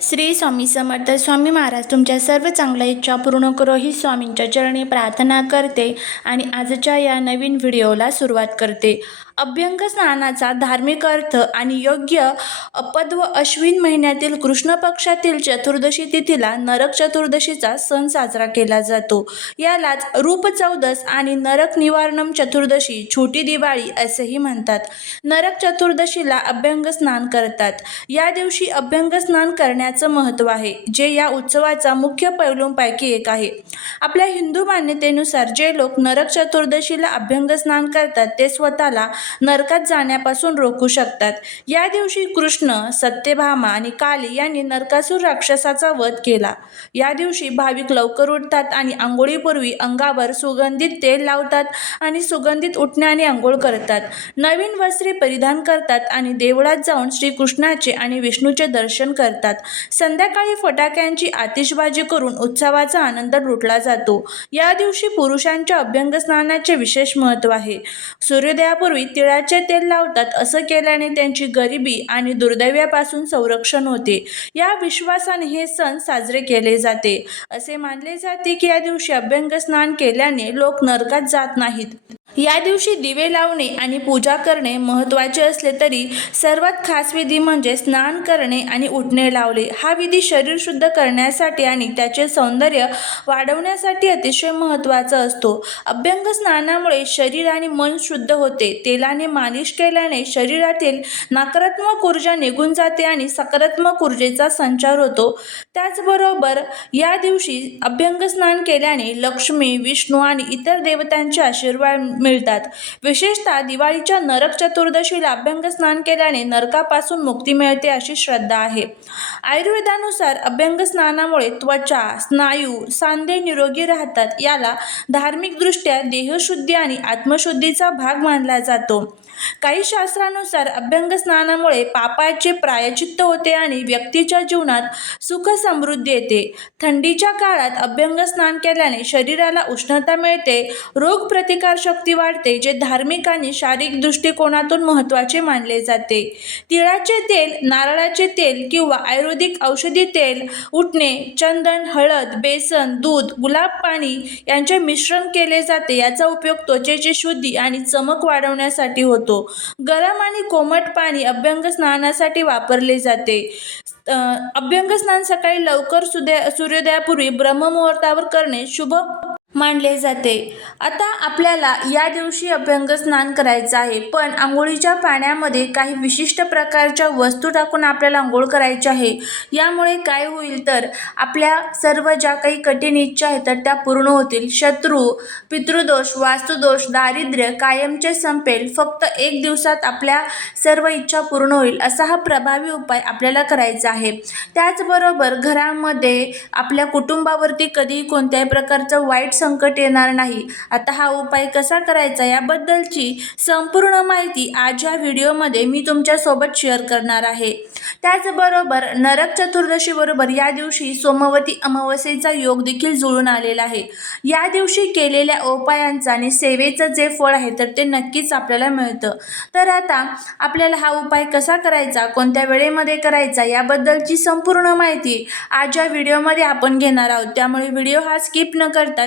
श्री स्वामी समर्थ स्वामी महाराज तुमच्या सर्व चांगल्या इच्छा पूर्ण करो ही स्वामींच्या चरणी प्रार्थना करते आणि आजच्या या नवीन व्हिडिओला सुरुवात करते. अभ्यंग स्नानाचा धार्मिक अर्थ आणि योग्य अपद्व अश्विन महिन्यातील कृष्ण पक्षातील चतुर्दशी तिथीला नरक चतुर्दशीचा सण साजरा केला जातो. यालाच रूप चौदस आणि नरक निवारणम चतुर्दशी छोटी दिवाळी असेही म्हणतात. नरक चतुर्दशीला अभ्यंग स्नान करतात. या दिवशी अभ्यंग स्नान करण्या करण्याचं महत्त्व आहे जे या उत्सवाचा मुख्य पैलूंपैकी एक आहे. आपल्या हिंदू मान्यतेनुसार जे लोक नरक चतुर्दशीला अभ्यंग स्नान करतात ते स्वतःला नरकात जाण्यापासून रोखू शकतात. या दिवशी कृष्ण सत्यभामा आणि काली यांनी नरकासूर राक्षसाचा वध केला. या दिवशी भाविक लवकर उठतात आणि आंघोळीपूर्वी अंगावर सुगंधित तेल लावतात आणि सुगंधित उठण्याने आंघोळ करतात. नवीन वस्त्रे परिधान करतात आणि देवळात जाऊन श्रीकृष्णाचे आणि विष्णूचे दर्शन करतात. संध्याकाळी फटाक्यांची आतिषबाजी करून उत्सवाचा आनंद लुटला जातो. या दिवशी पुरुषांच्या अभ्यंग स्नानाचे विशेष महत्त्व आहे. सूर्योदयापूर्वी तिळाचे तेल लावतात असं केल्याने त्यांची गरिबी आणि दुर्दैव्यापासून संरक्षण होते. या विश्वासाने हे सण साजरे केले जाते. असे मानले जाते की या दिवशी अभ्यंग स्नान केल्याने लोक नरकात जात नाहीत. या दिवशी दिवे लावणे आणि पूजा करणे महत्त्वाचे असले तरी सर्वात खास विधी म्हणजे स्नान करणे आणि उठणे लावले. हा विधी शरीर शुद्ध करण्यासाठी आणि त्याचे सौंदर्य वाढवण्यासाठी अतिशय महत्त्वाचा असतो. अभ्यंग स्नानामुळे शरीर आणि मन शुद्ध होते. तेलाने मालिश केल्याने शरीरातील नकारात्मक ऊर्जा निघून जाते आणि सकारात्मक ऊर्जेचा संचार होतो. त्याचबरोबर या दिवशी अभ्यंग स्नान केल्याने लक्ष्मी विष्णू आणि इतर देवतांचे आशीर्वाद मिळतात. विशेषतः दिवाळीच्या नरक चतुर्दशीला अभ्यंग स्नान केल्याने नरकापासून मुक्ती मिळते अशी श्रद्धा आहे. आयुर्वेदानुसार अभ्यंग स्नानामुळे त्वचा स्नायू सांधे निरोगी राहतात. याला धार्मिकदृष्ट्या देहशुद्धी आणि आत्मशुद्धीचा भाग मानला जातो. काही शास्त्रानुसार अभ्यंग स्नानामुळे पापाचे प्रायचित्त होते आणि व्यक्तीच्या जीवनात सुख समृद्धी येते. थंडीच्या काळात अभ्यंग स्नान केल्याने शरीराला उष्णता मिळते रोगप्रतिकारशक्ती वाढते जे धार्मिक आणि शारीरिक दृष्टिकोनातून महत्त्वाचे मानले जाते. तिळाचे तेल नारळाचे तेल किंवा आयुर्वेदिक औषधी तेल उठणे चंदन हळद बेसन दूध गुलाब पाणी यांचे मिश्रण केले जाते. याचा उपयोग त्वचेची शुद्धी आणि चमक वाढवण्यासाठी होतो. गरम आणि कोमट पाणी अभ्यंग स्नानासाठी वापरले जाते. अभ्यंग स्नान सकाळी लवकर सुद्या सूर्योदयापूर्वी ब्रह्ममुहूर्तावर करणे शुभ मानले जाते. आता आपल्याला या दिवशी अभ्यंग स्नान करायचं आहे. पण आंघोळीच्या पाण्यामध्ये काही विशिष्ट प्रकारच्या वस्तू टाकून आपल्याला आंघोळ करायची आहे. यामुळे काय होईल तर आपल्या सर्व ज्या काही कठीण इच्छा आहेत तर त्या पूर्ण होतील. शत्रू पितृदोष वास्तुदोष दारिद्र्य कायमचे संपेल. फक्त एक दिवसात आपल्या सर्व इच्छा पूर्ण होईल असा हा प्रभावी उपाय आपल्याला करायचा आहे. त्याचबरोबर घरामध्ये आपल्या कुटुंबावरती कधीही कोणत्याही प्रकारचं वाईट संकट येणार नाही. आता हा उपाय कसा करायचा याबद्दलची संपूर्ण माहिती आज या व्हिडिओमध्ये मी तुमच्यासोबत शेअर करणार आहे. त्याचबरोबर नरक चतुर्दशीबरोबर या दिवशी सोमवती अमावस्येचा योग देखील जुळून आलेला आहे. या दिवशी केलेल्या उपायांचा आणि सेवेचं जे फळ आहे तर ते नक्कीच आपल्याला मिळतं. तर आता आपल्याला हा उपाय कसा करायचा कोणत्या वेळेमध्ये करायचा याबद्दलची संपूर्ण माहिती आज या व्हिडिओमध्ये आपण घेणार आहोत. त्यामुळे व्हिडिओ हा स्किप न करता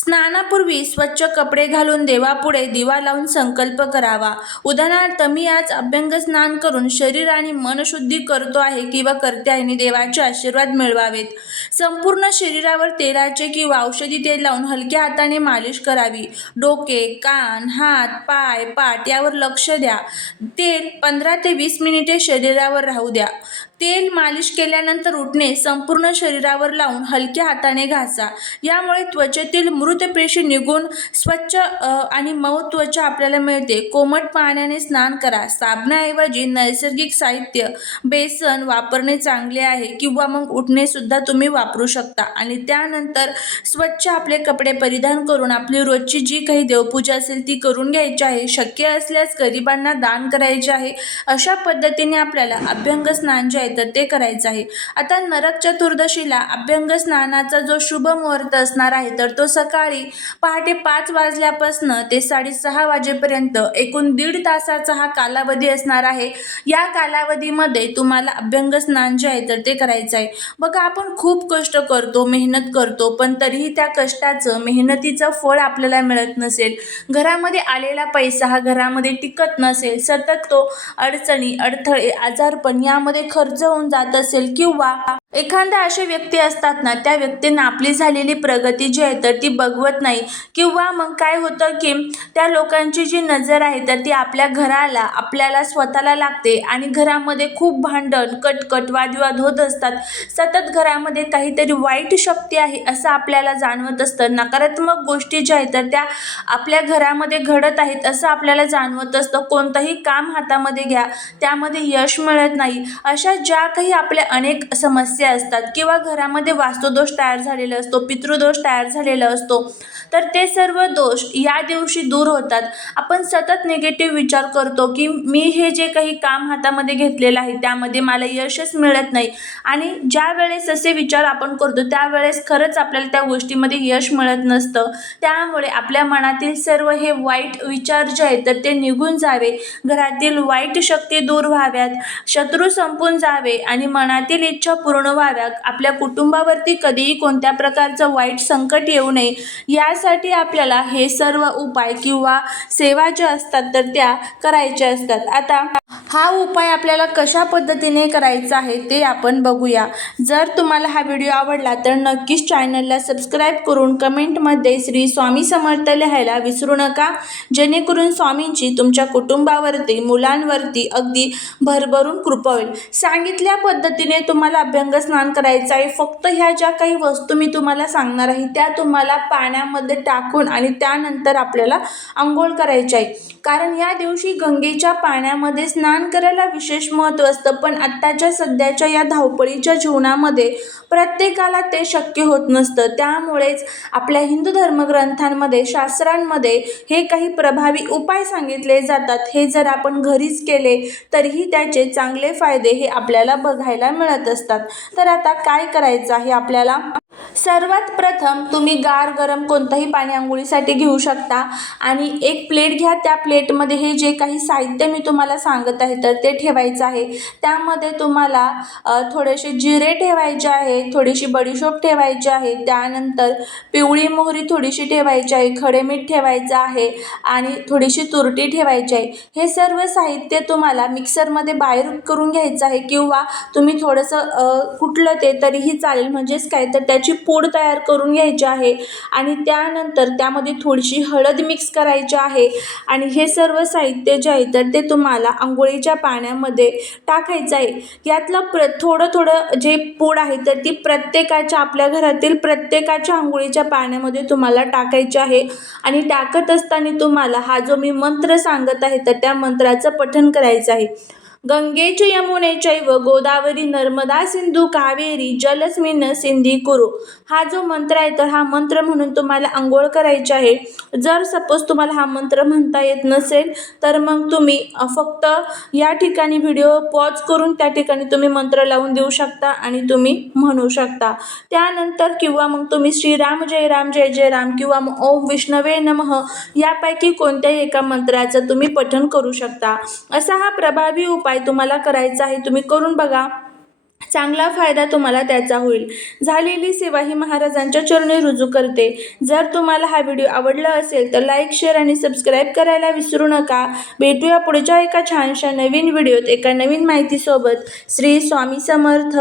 स्नानापूर्वी स्वच्छ कपडे घालून देवापुढे दिवा लावून संकल्प करावा. उदाहरणार्थ मी आज अभ्यंग स्नान करून शरीर आणि मनशुद्धी करतो आहे किंवा करते आहे आणि देवाचे आशीर्वाद मिळवावेत. संपूर्ण शरीरावर तेलाचे किंवा औषधी तेल लावून हलक्या हाताने मालिश करावी. डोके कान हात पाय पाठ यावर लक्ष द्या. तेल पंधरा ते वीस मिनिटे शरीरावर राहू द्या. तेल मालिश केल्यानंतर उठणे संपूर्ण शरीरावर लावून हलक्या हाताने घासा. यामुळे त्वचेतील मृत पेशी निघून स्वच्छ आणि मऊ त्वचा आपल्याला मिळते. कोमट पाण्याने स्नान करा. साबणाऐवजी नैसर्गिक साहित्य बेसन वापरणे चांगले आहे किंवा मग उठणे सुद्धा तुम्ही वापरू शकता. आणि त्यानंतर स्वच्छ आपले कपडे परिधान करून आपली रोजची जी काही देवपूजा असेल ती करून घ्यायची आहे. शक्य असल्यास गरिबांना दान करायचे आहे. अशा पद्धतीने आपल्याला अभ्यंग स्नान जे आहे तर ते करायचं आहे. आता नरक चतुर्दशीला अभ्यंग स्नानाचा जो शुभ मुहूर्त असणार आहे तर तो सकाळी पहाटे पाच वाजल्यापासून ते साडेसहा वाजेपर्यंत एकूण दीड तासाचा हा कालावधी असणार आहे. या कालावधीमध्ये तुम्हाला अभ्यंग स्नान जे आहे तर ते करायचं आहे. बघा आपण खूप कष्ट करतो मेहनत करतो पण तरीही त्या कष्टाचं मेहनतीचं फळ आपल्याला मिळत नसेल. घरामध्ये आलेला पैसा हा घरामध्ये टिकत नसेल. सतत तो अडचणी अडथळे आजारपण यामध्ये खर्च जाऊन जात असेल किंवा एखाद्या असे व्यक्ती असतात ना त्या व्यक्तींना आपली झालेली प्रगती जी आहे तर ती बघवत नाही. किंवा मग काय होतं की त्या लोकांची जी नजर आहे तर ती आपल्या घराला आपल्याला स्वतःला लागते. आणि घरामध्ये खूप भांडण कटकट वादविवाद होत असतात. सतत घरामध्ये काहीतरी वाईट शक्ती आहे असं आपल्याला जाणवत असतं. नकारात्मक गोष्टी ज्या आहेत तर त्या आपल्या घरामध्ये घडत आहेत असं आपल्याला जाणवत असतं. कोणतंही काम हातामध्ये घ्या त्यामध्ये यश मिळत नाही. अशा ज्या काही आपल्या अनेक समस्या असतात किंवा घरामध्ये वास्तुदोष तयार झालेला असतो पितृदोष तयार झालेला असतो तर ते सर्व दोष या दिवशी दूर होतात. आपण सतत निगेटिव्ह विचार करतो की मी हे जे काही काम हातामध्ये घेतलेलं आहे त्यामध्ये मला यशच मिळत नाही. आणि ज्या वेळेस असे विचार आपण करतो त्यावेळेस खरंच आपल्याला त्या गोष्टीमध्ये यश मिळत नसतं. त्यामुळे आपल्या मनातील सर्व हे वाईट विचार जे आहेत तर ते निघून जावे. घरातील वाईट शक्ती दूर व्हाव्यात. शत्रू संपून जावे आणि मनातील इच्छा पूर्ण व्हाव्यात आपल्या कुटुंबावरती कधीही कोणत्या प्रकारचं वाईट संकट येऊ नये यासाठी आपल्याला हे सर्व उपाय किंवा सेवा ज्या असतात तर त्या करायच्या असतात. आता हा उपाय आपल्याला कशा पद्धतीने करायचा आहे ते आपण बघूया. जर तुम्हाला हा व्हिडिओ आवडला तर नक्कीच चॅनलला सबस्क्राईब करून कमेंटमध्ये श्री स्वामी समर्थ लिहायला विसरू नका. जेणेकरून स्वामींची तुमच्या कुटुंबावरती मुलांवरती अगदी भरभरून कृपा होईल. सांगितल्या पद्धतीने तुम्हाला अभ्यंग स्नान करायचं आहे. फक्त ह्या ज्या काही वस्तू मी तुम्हाला सांगणार आहे त्या तुम्हाला पाण्यामध्ये टाकून आणि त्यानंतर आपल्याला आंघोळ करायची आहे. कारण या दिवशी गंगेच्या पाण्यामध्ये स्नान करायला विशेष महत्त्व असतं. पण आत्ताच्या सध्याच्या या धावपळीच्या जीवनामध्ये प्रत्येकाला ते शक्य होत नसतं. त्यामुळेच आपल्या हिंदू धर्मग्रंथांमध्ये शास्त्रांमध्ये हे काही प्रभावी उपाय सांगितले जातात. हे जर आपण घरीच केले तरीही त्याचे चांगले फायदे हे आपल्याला बघायला मिळत असतात. तर आता काय करायचं आहे आपल्याला? सर्वात प्रथम तुम्ही गार गरम कोणतंही पाणी आंघोळीसाठी घेऊ शकता. आणि एक प्लेट घ्या त्या प्लेटमध्ये हे जे काही साहित्य मी तुम्हाला सांगत आहे तर ते ठेवायचं आहे. त्यामध्ये तुम्हाला थोडेसे जिरे ठेवायचे आहे थोडीशी बडीशोप ठेवायची आहे त्यानंतर पिवळी मोहरी थोडीशी ठेवायची आहे खडे मीठ ठेवायचं आहे आणि थोडीशी तुरटी ठेवायची आहे. हे सर्व साहित्य तुम्हाला मिक्सरमध्ये बाहेर करून घ्यायचं आहे किंवा तुम्ही थोडंसं कुठलं ते तरीही चालेल म्हणजेच काय तर त्याची पूड तयार करून घ्यायची आहे आणि त्यानंतर त्यामध्ये थोडीशी हळद मिक्स करायची आहे. आणि हे सर्व साहित्य जे आहे तर ते तुम्हाला आंघोळीच्या पाण्यामध्ये टाकायचं आहे. यातलं प्र थोडं थोडं जे पूड आहे तर ती प्रत्येकाच्या आपल्या घरातील प्रत्येकाच्या आंघोळीच्या पाण्यामध्ये तुम्हाला टाकायची आहे. आणि टाकत असताना तुम्हाला हा जो मी मंत्र सांगत आहे तर त्या मंत्राचं पठण करायचं आहे. गंगेच यमुने चैव गोदावरी नर्मदा सिंधू कावेरी जलस्मिन सिंधी कुरु. हा जो मंत्र आहे तर हा मंत्र म्हणून तुम्हाला आंघोळ करायची आहे. जर सपोज तुम्हाला हा मंत्र म्हणता येत नसेल तर मग तुम्ही फक्त या ठिकाणी व्हिडिओ पॉज करून त्या ठिकाणी तुम्ही मंत्र लावून देऊ शकता आणि तुम्ही म्हणू शकता. त्यानंतर किंवा मग तुम्ही श्रीराम जय राम जय जय राम किंवा मग ओम विष्णवे नमः यापैकी कोणत्याही एका मंत्राचं तुम्ही पठण करू शकता. असा हा प्रभावी उपाय उपाय तुम्हाला करायचा आहे तुम्ही करून बघा. चांगला फायदा तुम्हाला त्याचा होईल. झालेली सेवा ही महाराजांच्या चरणी रुजू करते. जर तुम्हाला हा व्हिडिओ आवडला असेल तर लाईक शेअर आणि सबस्क्राईब करायला विसरू नका. भेटूया पुढच्या एका छानशा नवीन व्हिडिओत एका नवीन माहितीसोबत. श्री स्वामी समर्थ.